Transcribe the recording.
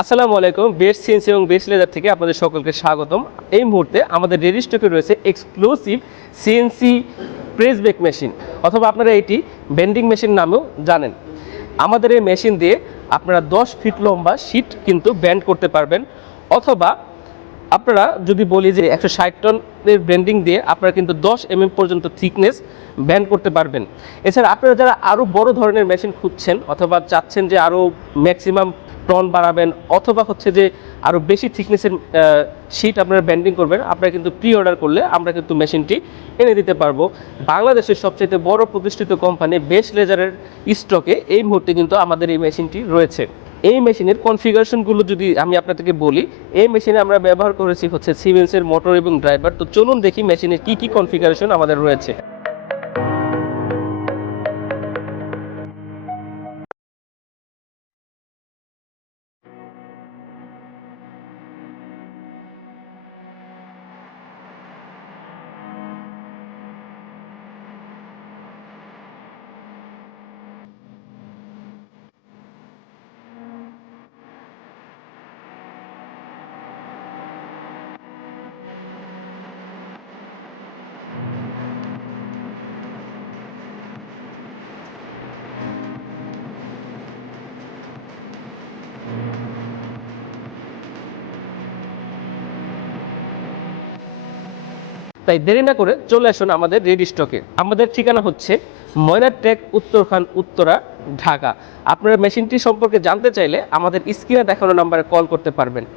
আসসালামু আলাইকুম। Best CNC এবং বেস্ট লেদার থেকে আপনাদের সকলকে স্বাগতম। এই মুহূর্তে আমাদের রেডি স্টকে রয়েছে exclusive CNC press brake machine, অথবা আপনারা এটি বেন্ডিং মেশিন নামেও জানেন। আমাদের এই মেশিন দিয়ে আপনারা 10 ফিট লম্বা শীট কিন্তু ব্যান্ড করতে পারবেন, অথবা আপনারা যদি বলি যে 160 টনের ব্যান্ডিং দিয়ে আপনারা কিন্তু 10 পর্যন্ত থিকনেস ব্যান্ড করতে পারবেন। এছাড়া আপনারা যারা আরও বড় ধরনের মেশিন খুঁজছেন, অথবা চাচ্ছেন যে আরও ম্যাক্সিমাম টন বাড়াবেন, অথবা হচ্ছে যে আরও বেশি থিকনেসের শীট আপনারা ব্যান্ডিং করবেন, আপনারা কিন্তু প্রি অর্ডার করলে আমরা কিন্তু মেশিনটি এনে দিতে পারবো। বাংলাদেশের সবচেয়ে বড় প্রতিষ্ঠিত কোম্পানি বেস্ট লেজারের স্টকে এই মুহূর্তে কিন্তু আমাদের এই মেশিনটি রয়েছে। এই মেশিনের কনফিগারেশনগুলো যদি আমি আপনাদেরকে বলি, এই মেশিনে আমরা ব্যবহার করেছি হচ্ছে সিমেন্সের মোটর এবং ড্রাইভার। তো চলুন দেখি মেশিনের কি কি কনফিগারেশন আমাদের রয়েছে। তাই দেরি না করে চলে আসুন আমাদের রেডি স্টকে। আমাদের ঠিকানা হচ্ছে ময়নারটেক, উত্তরখান, উত্তরা, ঢাকা। আপনারা মেশিনটি সম্পর্কে জানতে চাইলে আমাদের স্ক্রিনে দেখানো নাম্বারে কল করতে পারবেন।